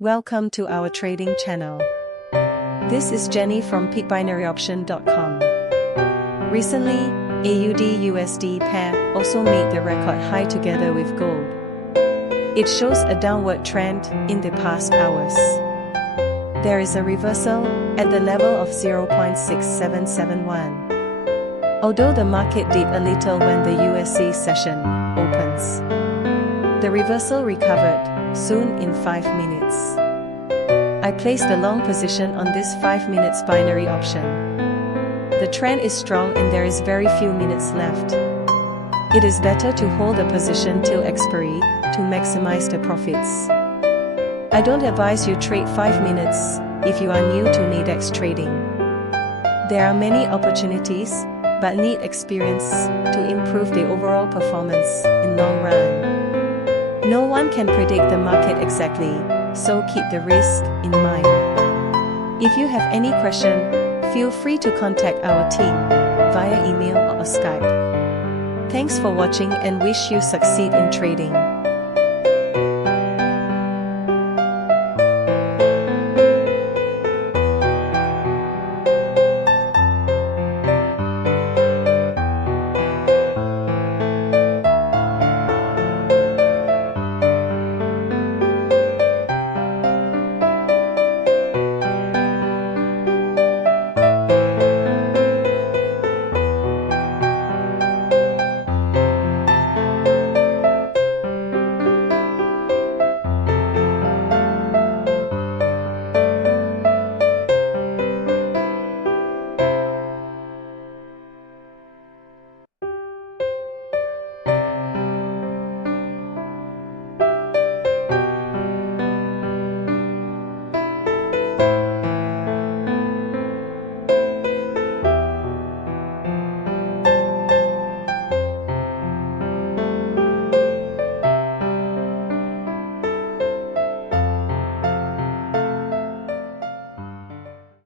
Welcome to our trading channel. This is Jenny from peakbinaryoption.com. Recently, AUD-USD pair also made the record high together with gold. It shows a downward trend in the past hours. There is a reversal at the level of 0.6771. Although the market did a little when the USD session opens, the reversal recovered soon in 5 minutes. I placed a long position on this 5 minutes binary option. The trend is strong and there is very few minutes left. It is better to hold a position till expiry to maximize the profits. I don't advise you trade 5 minutes if you are new to Nadex trading. There are many opportunities, but need experience to improve the overall performance in long run. No one can predict the market exactly, so keep the risk in mind. If you have any question, feel free to contact our team via email or Skype. Thanks for watching and wish you succeed in trading.